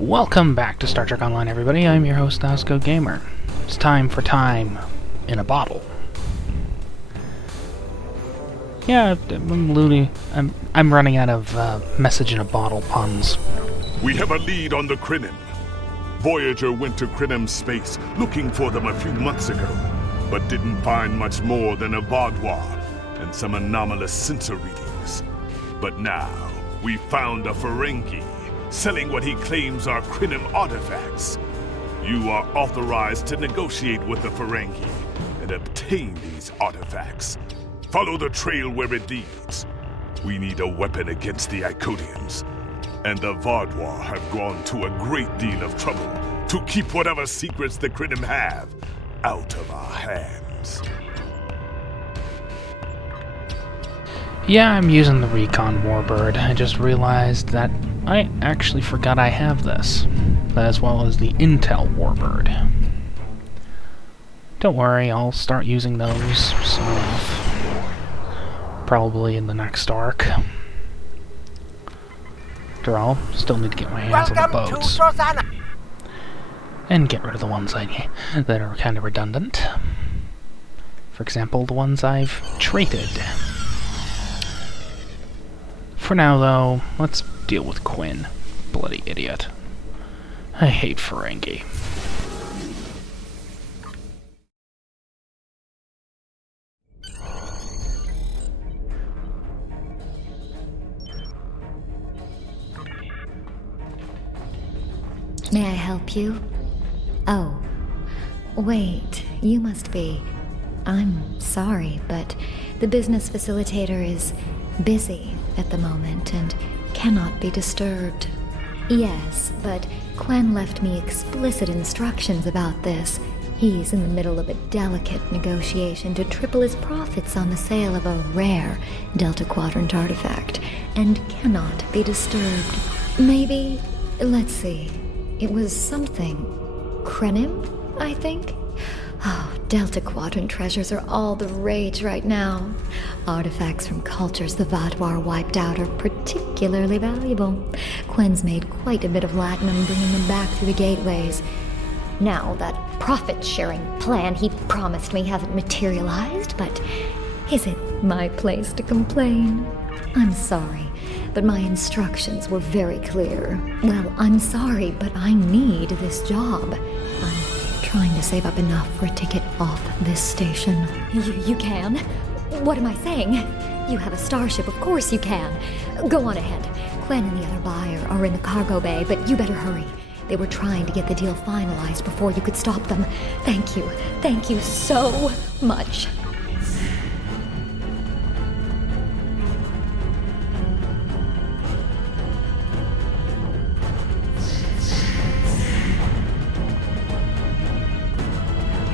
Welcome back to Star Trek Online, everybody. I'm your host, Housecoat Gamer. It's time for time in a bottle. Yeah, I'm loony. I'm running out of message in a bottle puns. We have a lead on the Krenim. Voyager went to Krenim's space looking for them a few months ago, but didn't find much more than a boudoir and some anomalous sensor readings. But now, we found a Ferengi selling what he claims are Krenim artifacts. You are authorized to negotiate with the Ferengi and obtain these artifacts. Follow the trail where it leads. We need a weapon against the Icodians, and the Vardwar have gone to a great deal of trouble to keep whatever secrets the Krenim have out of our hands. Yeah, I'm using the Recon Warbird. I just realized that I actually forgot I have this, as well as the Intel Warbird. Don't worry, I'll start using those soon enough. Probably in the next arc. After all, still need to get my hands on the boats. And get rid of the ones that are kind of redundant. For example, the ones I've traded. For now, though, let's deal with Quinn. Bloody idiot. I hate Ferengi. May I help you? Oh, wait, you must be. I'm sorry, but the business facilitator is busy at the moment and cannot be disturbed. Yes, but Quinn left me explicit instructions about this. He's in the middle of a delicate negotiation to triple his profits on the sale of a rare Delta Quadrant artifact and cannot be disturbed. Maybe, let's see, it was something Krenim, I think? Oh, Delta Quadrant treasures are all the rage right now. Artifacts from cultures the Vadwar wiped out are particularly valuable. Quinn's made quite a bit of latinum bringing them back through the gateways. Now, that profit-sharing plan he promised me hasn't materialized, but is it my place to complain? I'm sorry, but my instructions were very clear. Well, I'm sorry, but I need this job. I'm trying to save up enough for a ticket off this station. You can? What am I saying? You have a starship, of course you can. Go on ahead. Quinn and the other buyer are in the cargo bay, but you better hurry. They were trying to get the deal finalized before you could stop them. Thank you so much.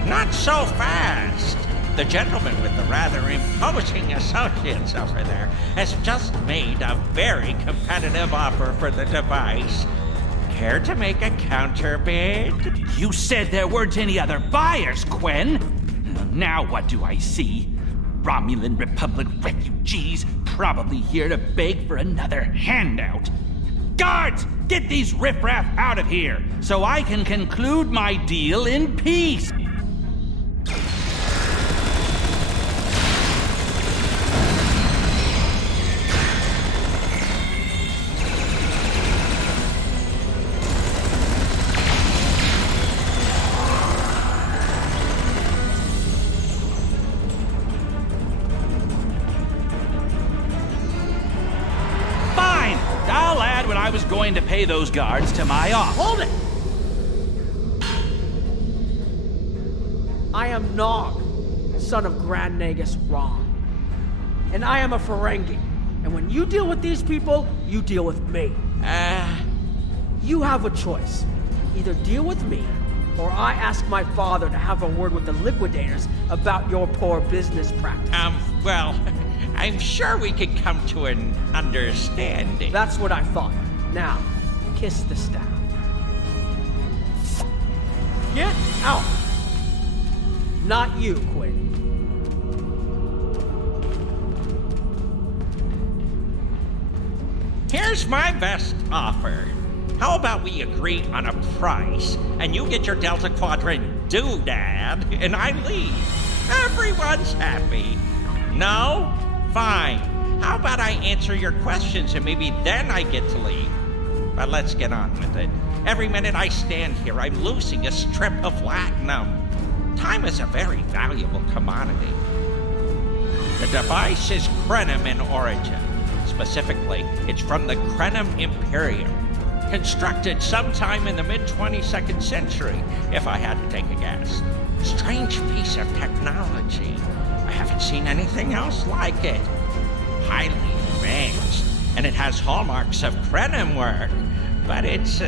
Not so fast! The gentleman with the rather imposing associates over there has just made a very competitive offer for the device. Care to make a counterbid? You said there weren't any other buyers, Quinn! Now what do I see? Romulan Republic refugees probably here to beg for another handout. Guards! Get these riffraff out of here so I can conclude my deal in peace! I was going to pay those guards to my office. Hold it! I am Nog, son of Grand Nagus Rom. And I am a Ferengi. And when you deal with these people, you deal with me. You have a choice. Either deal with me, or I ask my father to have a word with the liquidators about your poor business practice. Well, I'm sure we could come to an understanding. That's what I thought. Now, kiss the staff. Get out! Not you, Quinn. Here's my best offer. How about we agree on a price, and you get your Delta Quadrant doodad, and I leave? Everyone's happy. No? Fine. How about I answer your questions, and maybe then I get to leave? But let's get on with it. Every minute I stand here, I'm losing a strip of platinum. Time is a very valuable commodity. The device is Krenim in origin. Specifically, it's from the Krenim Imperium. Constructed sometime in the mid-22nd century, if I had to take a guess. Strange piece of technology. I haven't seen anything else like it. Highly advanced, and it has hallmarks of Krenim work, but it's,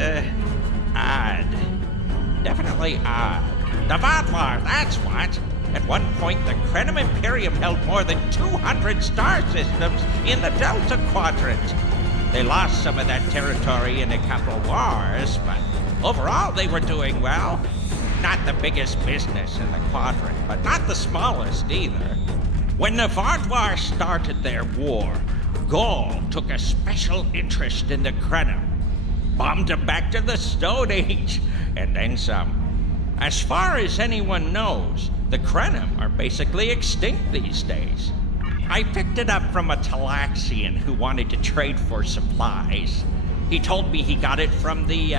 odd. Definitely odd. The Vatlar, that's what. At one point, the Krenim Imperium held more than 200 star systems in the Delta Quadrant. They lost some of that territory in the Capital Wars, but overall they were doing well. Not the biggest business in the Quadrant, but not the smallest either. When the Vatlar started their war, Gaul took a special interest in the Krenim. Bombed them back to the Stone Age, and then some. As far as anyone knows, the Krenim are basically extinct these days. I picked it up from a Talaxian who wanted to trade for supplies. He told me he got it from the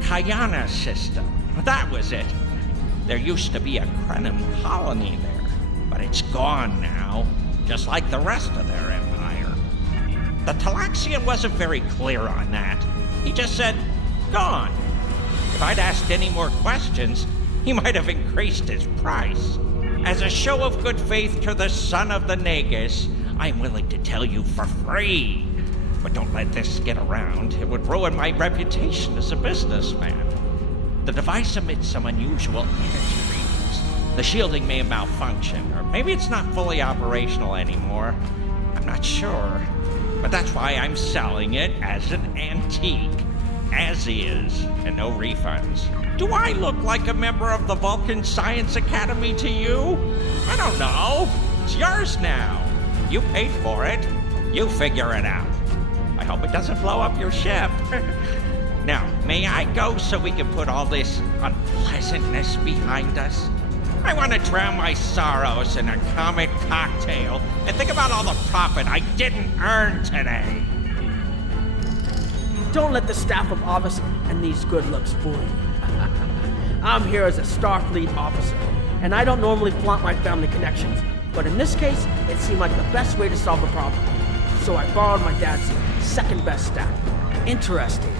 Kayana system. That was it. There used to be a Krenim colony there, but it's gone now, just like the rest of their empire. The Talaxian wasn't very clear on that. He just said, gone. If I'd asked any more questions, he might have increased his price. As a show of good faith to the son of the Nagus, I'm willing to tell you for free. But don't let this get around. It would ruin my reputation as a businessman. The device emits some unusual energy readings. The shielding may have malfunctioned, or maybe it's not fully operational anymore. I'm not sure. But that's why I'm selling it as an antique. As is, and no refunds. Do I look like a member of the Vulcan Science Academy to you? I don't know. It's yours now. You paid for it. You figure it out. I hope it doesn't blow up your ship. Now, may I go so we can put all this unpleasantness behind us? I want to drown my sorrows in a comet cocktail and think about all the profit I didn't earn today. Don't let the staff of office and these good looks fool you. I'm here as a Starfleet officer, and I don't normally flaunt my family connections, but in this case, it seemed like the best way to solve the problem. So I borrowed my dad's second best staff. Interesting.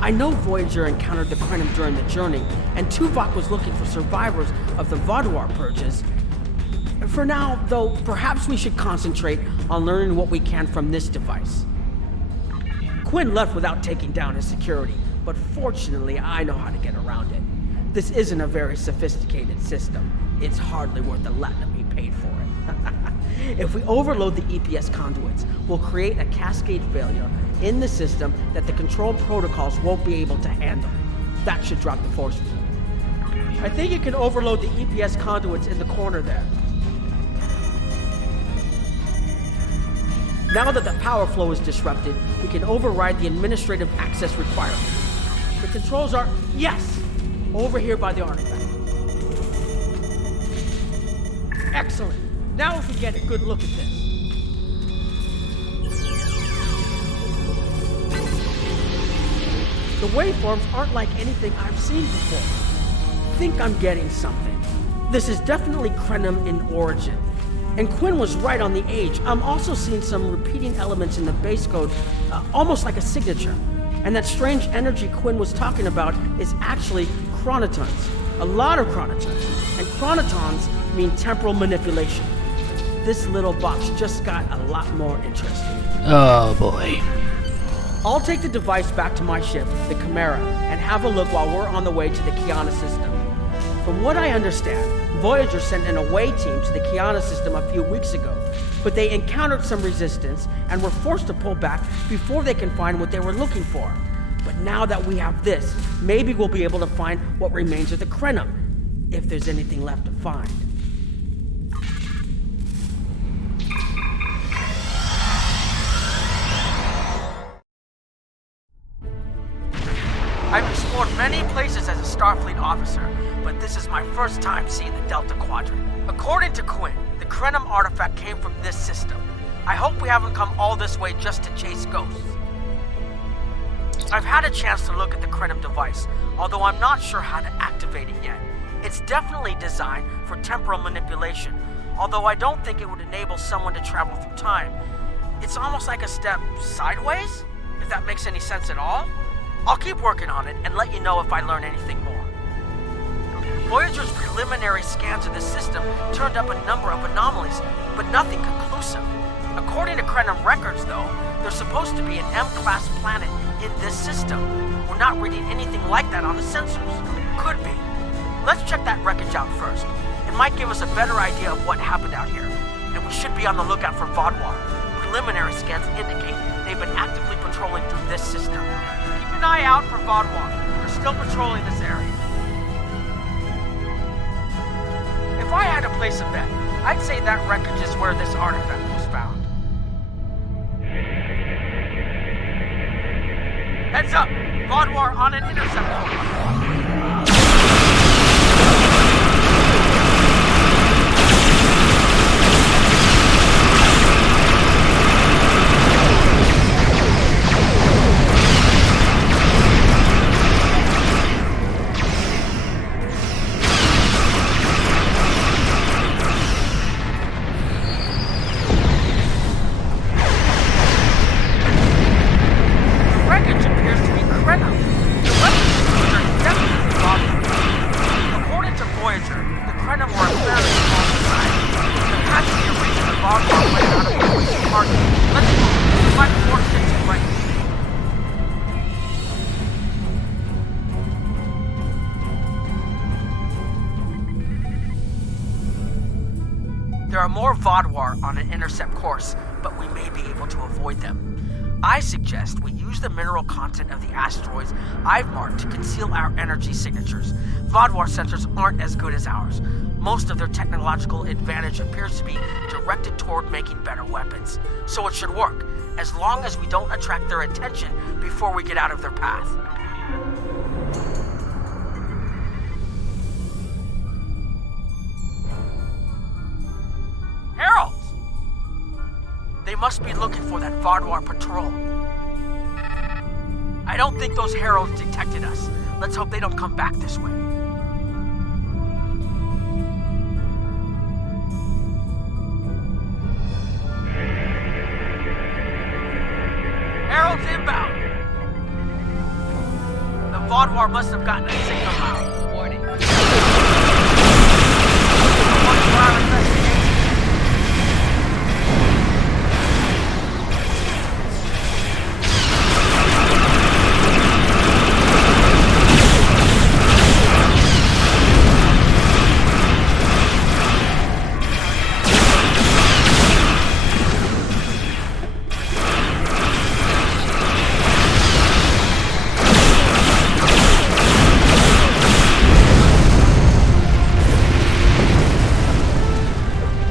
I know Voyager encountered the Krenim during the journey, and Tuvok was looking for survivors of the Vatlar purges. For now, though, perhaps we should concentrate on learning what we can from this device. Quinn left without taking down his security, but fortunately I know how to get around it. This isn't a very sophisticated system. It's hardly worth the latinum he paid for it. If we overload the EPS conduits, we'll create a cascade failure in the system that the control protocols won't be able to handle. That should drop the force field. I think you can overload the EPS conduits in the corner there. Now that the power flow is disrupted, we can override the administrative access requirement. The controls are, yes, over here by the artifact. Excellent. Now we can get a good look at this. The waveforms aren't like anything I've seen before. I think I'm getting something. This is definitely Krenim in origin. And Quinn was right on the age. I'm also seeing some repeating elements in the base code, almost like a signature. And that strange energy Quinn was talking about is actually chronotons. A lot of chronotons. And chronotons mean temporal manipulation. This little box just got a lot more interesting. Oh boy. I'll take the device back to my ship, the Chimera, and have a look while we're on the way to the Kiana system. From what I understand, Voyager sent an away team to the Kiana system a few weeks ago, but they encountered some resistance and were forced to pull back before they can find what they were looking for. But now that we have this, maybe we'll be able to find what remains of the Krenim, if there's anything left to find. I've explored many places as a Starfleet officer, but this is my first time seeing the Delta Quadrant. According to Quinn, the Krenim artifact came from this system. I hope we haven't come all this way just to chase ghosts. I've had a chance to look at the Krenim device, although I'm not sure how to activate it yet. It's definitely designed for temporal manipulation, although I don't think it would enable someone to travel through time. It's almost like a step sideways, if that makes any sense at all. I'll keep working on it and let you know if I learn anything more. Voyager's preliminary scans of the system turned up a number of anomalies, but nothing conclusive. According to Krenim records, though, there's supposed to be an M-class planet in this system. We're not reading anything like that on the sensors. Could be. Let's check that wreckage out first. It might give us a better idea of what happened out here. And we should be on the lookout for Vodwar. Preliminary scans indicate they've been actively patrolling through this system. Keep an eye out for Vodwar. They're still patrolling this area. If I had to place a bet, I'd say that wreckage is where this artifact was found. Heads up! Vodwar on an intercept course. There are more Vodwar on an intercept course, but we may be able to avoid them. I suggest we use the mineral content of the asteroids I've marked to conceal our energy signatures. Vodwar sensors aren't as good as ours. Most of their technological advantage appears to be directed toward making better weapons. So it should work, as long as we don't attract their attention before we get out of their path. Heralds! They must be looking for that Vodwar patrol. I don't think those heralds detected us. Let's hope they don't come back this way. Heralds inbound! The Vodwar must have gotten a signal out. Warning.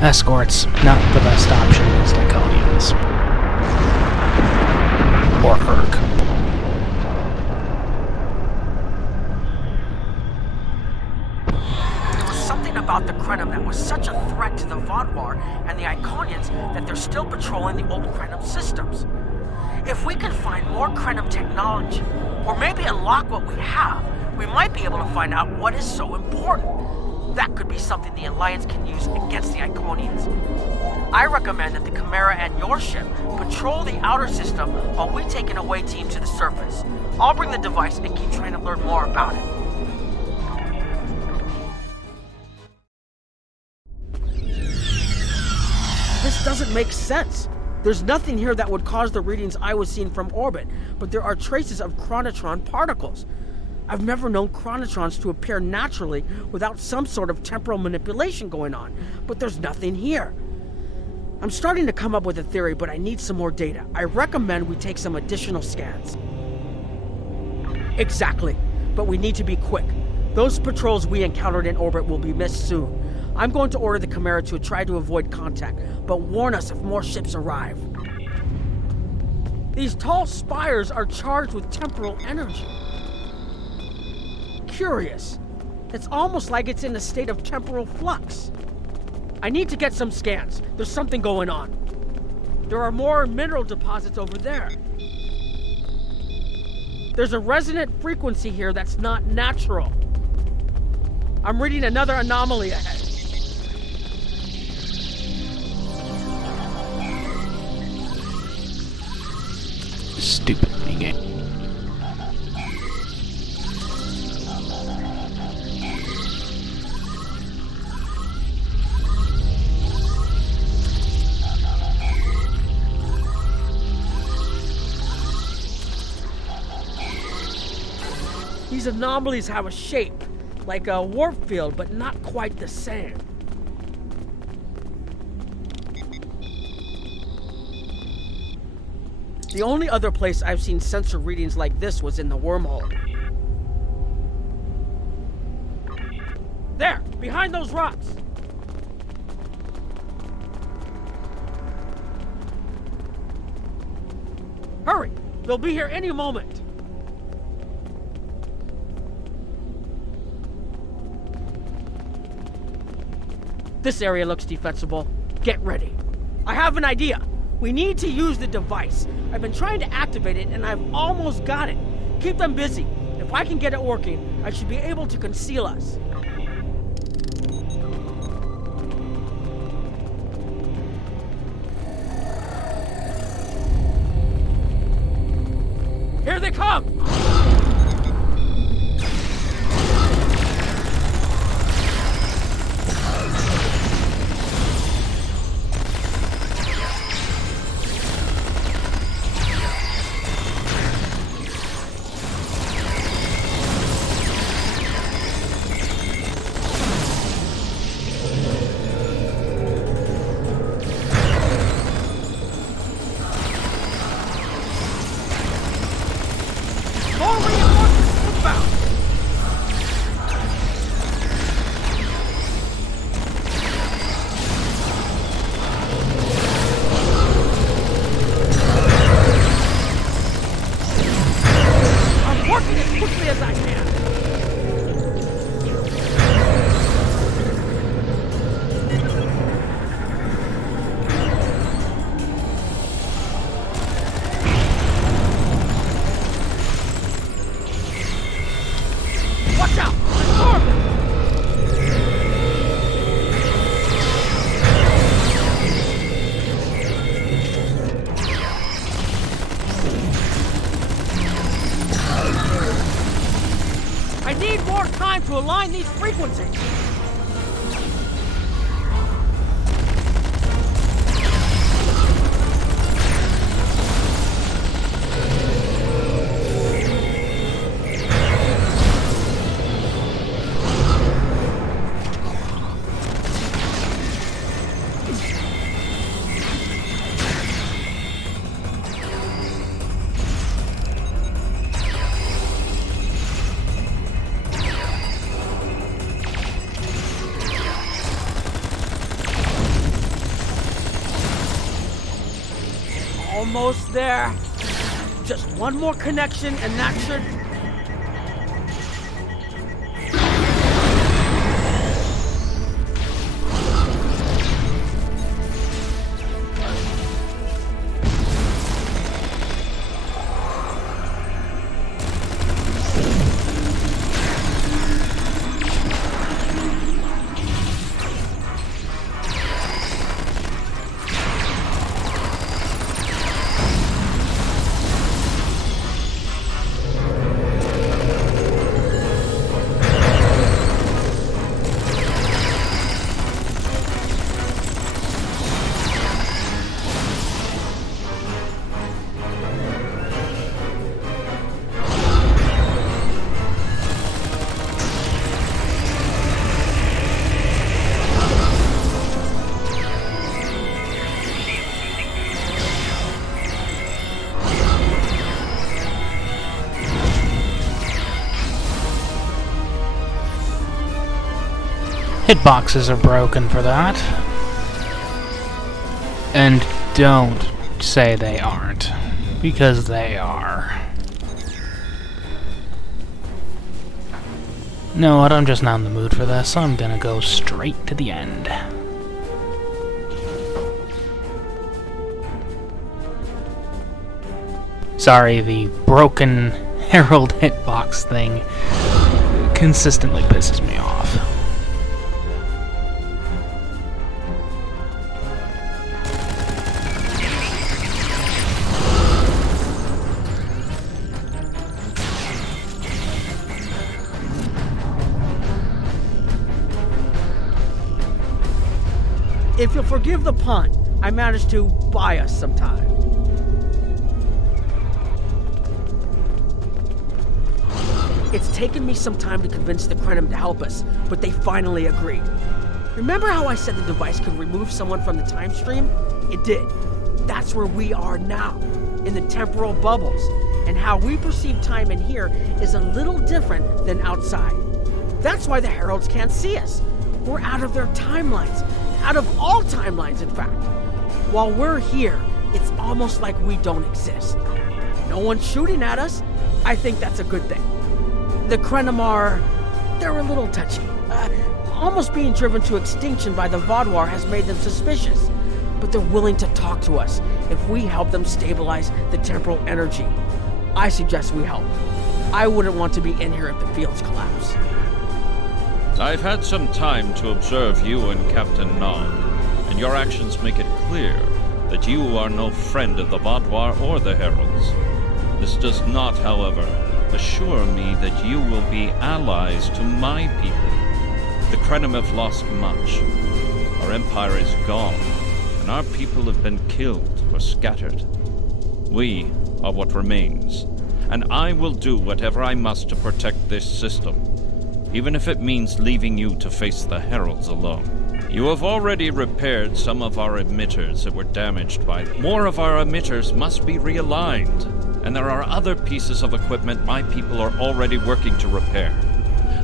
Escorts, not the best option against Iconians. Or Herc. There was something about the Krenim that was such a threat to the Vodwar and the Iconians that they're still patrolling the old Krenim systems. If we can find more Krenim technology, or maybe unlock what we have, we might be able to find out what is so important. That could be something the Alliance can use against the Iconians. I recommend that the Chimera and your ship patrol the outer system while we take an away team to the surface. I'll bring the device and keep trying to learn more about it. This doesn't make sense. There's nothing here that would cause the readings I was seeing from orbit, but there are traces of chronotron particles. I've never known chronotrons to appear naturally without some sort of temporal manipulation going on, but there's nothing here. I'm starting to come up with a theory, but I need some more data. I recommend we take some additional scans. Exactly, but we need to be quick. Those patrols we encountered in orbit will be missed soon. I'm going to order the Chimera to try to avoid contact, but warn us if more ships arrive. These tall spires are charged with temporal energy. curious. It's almost like it's in a state of temporal flux. I need to get some scans. There's something going on. There are more mineral deposits over there. There's a resonant frequency here that's not natural. I'm reading another anomaly ahead. Stupid minigame. These anomalies have a shape, like a warp field, but not quite the same. The only other place I've seen sensor readings like this was in the wormhole. There, behind those rocks. Hurry, they'll be here any moment. This area looks defensible. Get ready. I have an idea. We need to use the device. I've been trying to activate it, and I've almost got it. Keep them busy. If I can get it working, I should be able to conceal us. Here they come! To align these frequencies. Almost there. Just one more connection and that should... Hitboxes are broken for that. And don't say they aren't, because they are. No, what? I'm just not in the mood for this. I'm gonna go straight to the end. Sorry, the broken Herald hitbox thing consistently pisses me off. If you'll forgive the pun, I managed to buy us some time. It's taken me some time to convince the Krenim to help us, but they finally agreed. Remember how I said the device could remove someone from the time stream? It did. That's where we are now, in the temporal bubbles, and how we perceive time in here is a little different than outside. That's why the Heralds can't see us. We're out of their timelines. Out of all timelines, in fact. While we're here, it's almost like we don't exist. No one's shooting at us. I think that's a good thing. The Krenim they're a little touchy. Almost being driven to extinction by the Vaadwaur has made them suspicious. But they're willing to talk to us if we help them stabilize the temporal energy. I suggest we help. I wouldn't want to be in here if the fields collapse. I've had some time to observe you and Captain Nog, and your actions make it clear that you are no friend of the Vaadwaur or the Heralds. This does not, however, assure me that you will be allies to my people. The Krenim have lost much. Our empire is gone, and our people have been killed or scattered. We are what remains, and I will do whatever I must to protect this system, even if it means leaving you to face the Heralds alone. You have already repaired some of our emitters that were damaged by them. More of our emitters must be realigned, and there are other pieces of equipment my people are already working to repair.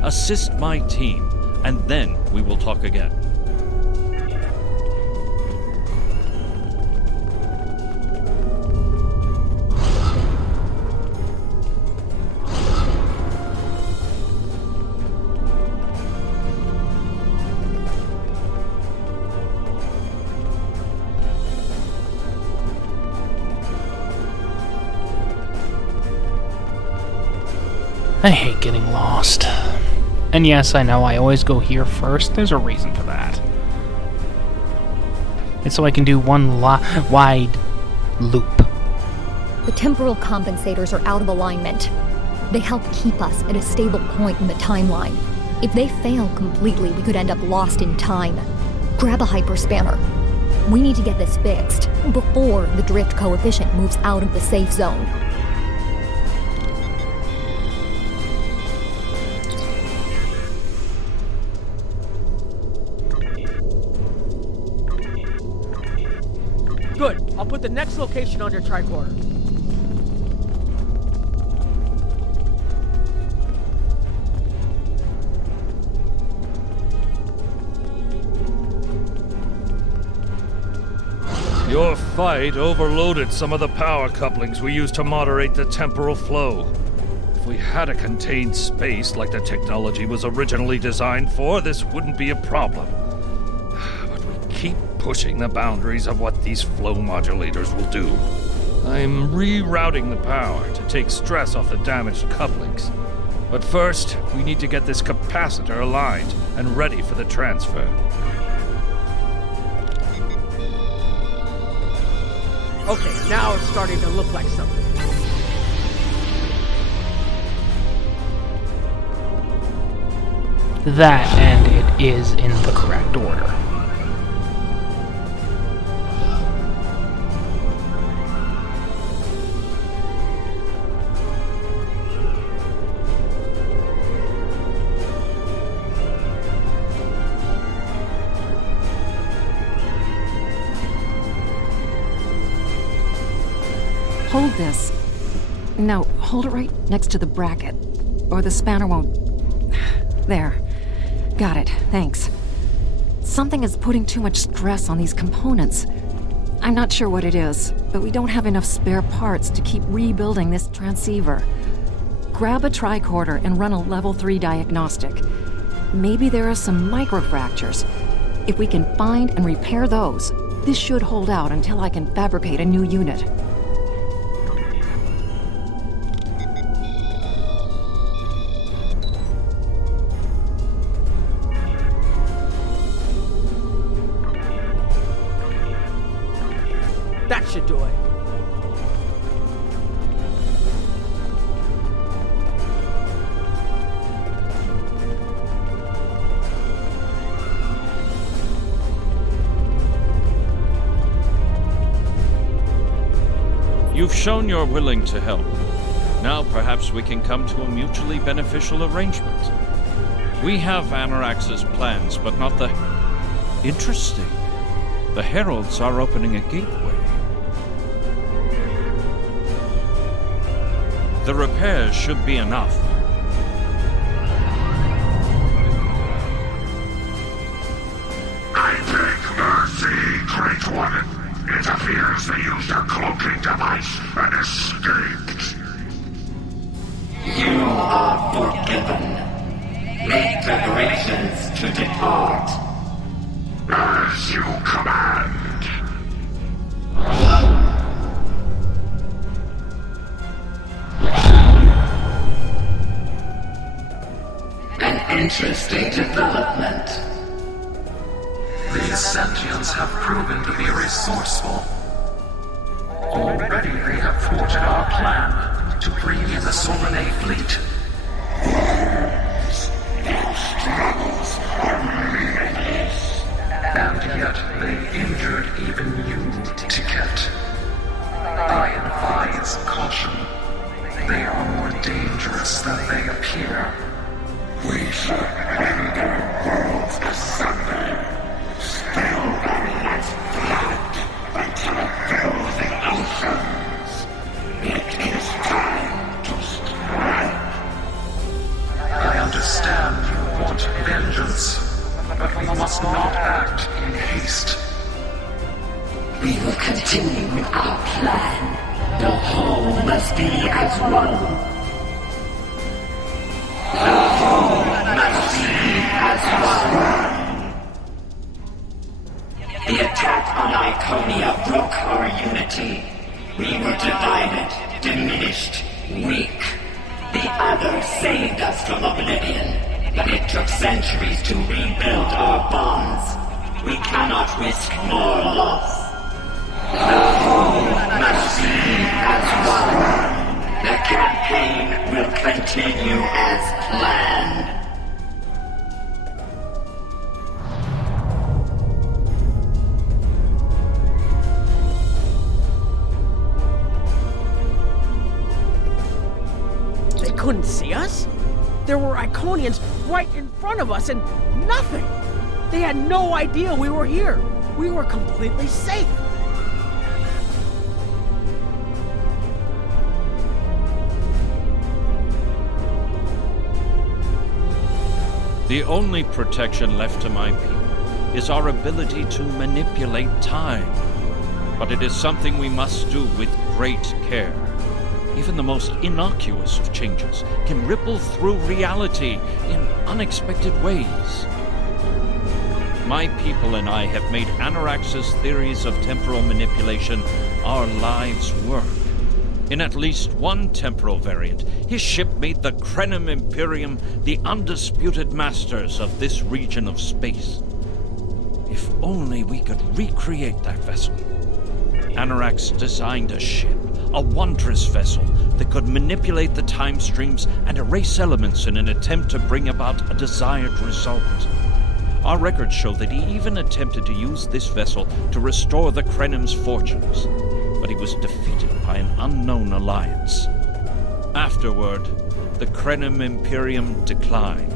Assist my team, and then we will talk again. I hate getting lost. And yes, I know I always go here first. There's a reason for that. It's so I can do one wide loop. The temporal compensators are out of alignment. They help keep us at a stable point in the timeline. If they fail completely, we could end up lost in time. Grab a hyperspanner. We need to get this fixed before the drift coefficient moves out of the safe zone. Good. I'll put the next location on your tricorder. Your fight overloaded some of the power couplings we use to moderate the temporal flow. If we had a contained space like the technology was originally designed for, this wouldn't be a problem. But we keep pushing the boundaries of what these flow modulators will do. I'm rerouting the power to take stress off the damaged couplings. But first, we need to get this capacitor aligned and ready for the transfer. Okay, now it's starting to look like something. That, and it is in the correct order. Hold this. No, hold it right next to the bracket, or the spanner won't... There. Got it, thanks. Something is putting too much stress on these components. I'm not sure what it is, but we don't have enough spare parts to keep rebuilding this transceiver. Grab a tricorder and run a level 3 diagnostic. Maybe there are some microfractures. If we can find and repair those, this should hold out until I can fabricate a new unit. That should do it. You've shown you're willing to help. Now perhaps we can come to a mutually beneficial arrangement. We have Anorax's plans, but not the... Interesting. The Heralds are opening a gateway. The repairs should be enough. I beg mercy, Great One. It appears they used a cloaking device and escaped. You are forgiven. Make preparations to depart. As you command. An interesting development. These sentients have proven to be resourceful. Already they have thwarted our plan to bring in the Solanae fleet. And yet they injured even you, Ticket. I advise caution. They are more dangerous than they appear. We should render worlds asunder. Still bury its blood until it fills the oceans. It is time to strike. I understand you want vengeance, but we must not act in haste. We will continue with our plan. The whole must be as one. The whole must be as one. The attack on Iconia broke our unity. We were divided, diminished, weak. The others saved us from oblivion, but it took centuries to rebuild our bonds. We cannot risk more loss. The whole must be as one. The campaign will continue as planned. They couldn't see us? There were Iconians right in front of us and nothing! They had no idea we were here. We were completely safe. The only protection left to my people is our ability to manipulate time. But it is something we must do with great care. Even the most innocuous of changes can ripple through reality in unexpected ways. My people and I have made Anorax's theories of temporal manipulation our lives' work. In at least one temporal variant, his ship made the Krenim Imperium the undisputed masters of this region of space. If only we could recreate that vessel. Anorax designed a ship, a wondrous vessel that could manipulate the time streams and erase elements in an attempt to bring about a desired result. Our records show that he even attempted to use this vessel to restore the Krenim's fortunes, but he was defeated by an unknown alliance. Afterward, the Krenim Imperium declined,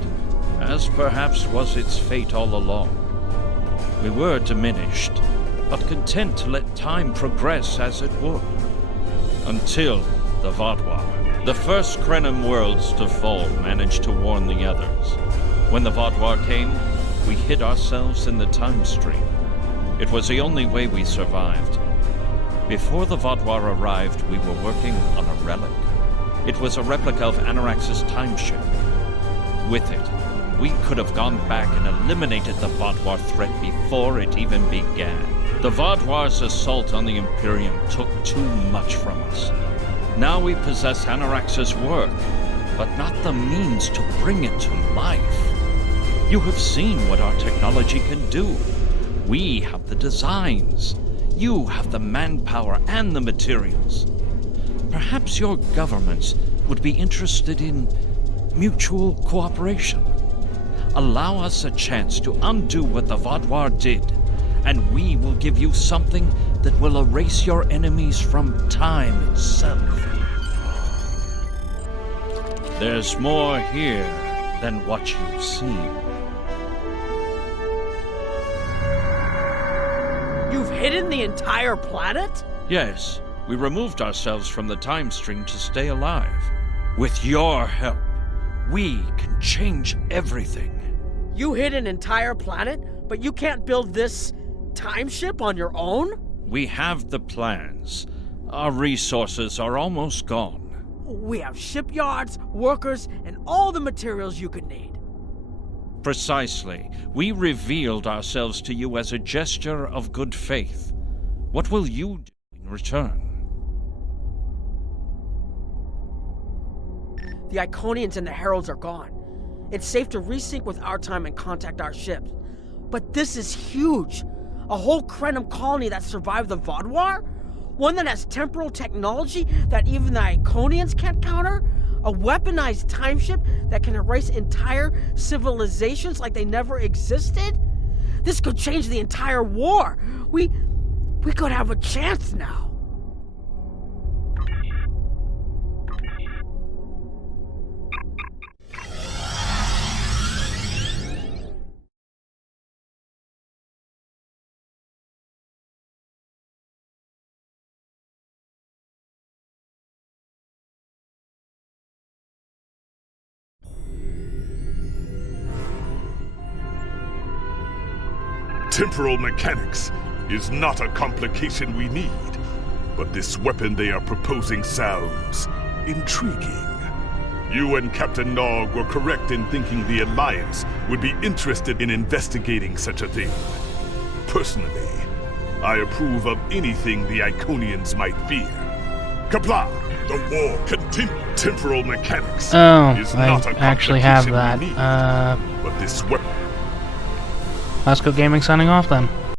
as perhaps was its fate all along. We were diminished, but content to let time progress as it would. Until the Vaadwaur. The first Krenim worlds to fall managed to warn the others. When the Vaadwaur came, we hid ourselves in the time stream. It was the only way we survived. Before the Vaadwaur arrived, we were working on a relic. It was a replica of Anorax's timeship. With it, we could have gone back and eliminated the Vaadwaur threat before it even began. The Vaadwaur's assault on the Imperium took too much from us. Now we possess Anorax's work, but not the means to bring it to life. You have seen what our technology can do. We have the designs. You have the manpower and the materials. Perhaps your governments would be interested in mutual cooperation. Allow us a chance to undo what the Vaadwaur did, and we will give you something that will erase your enemies from time itself. There's more here than what you've seen. You've hidden the entire planet? Yes, we removed ourselves from the time stream to stay alive. With your help, we can change everything. You hid an entire planet, but you can't build this time ship on your own? We have the plans. Our resources are almost gone. We have shipyards, workers, and all the materials you could need. Precisely. We revealed ourselves to you as a gesture of good faith. What will you do in return? The Iconians and the Heralds are gone. It's safe to resync with our time and contact our ships. But this is huge. A whole Krenim colony that survived the Vaadwaur? One that has temporal technology that even the Iconians can't counter? A weaponized time ship that can erase entire civilizations like they never existed? This could change the entire war. We could have a chance now. Temporal mechanics is not a complication we need, but this weapon they are proposing sounds intriguing. You and Captain Nog were correct in thinking the Alliance would be interested in investigating such a thing. Personally, I approve of anything the Iconians might fear. Kapla, the war continues. Temporal mechanics is not a complication actually have that. we need, but this weapon. Housecoat Gaming signing off then.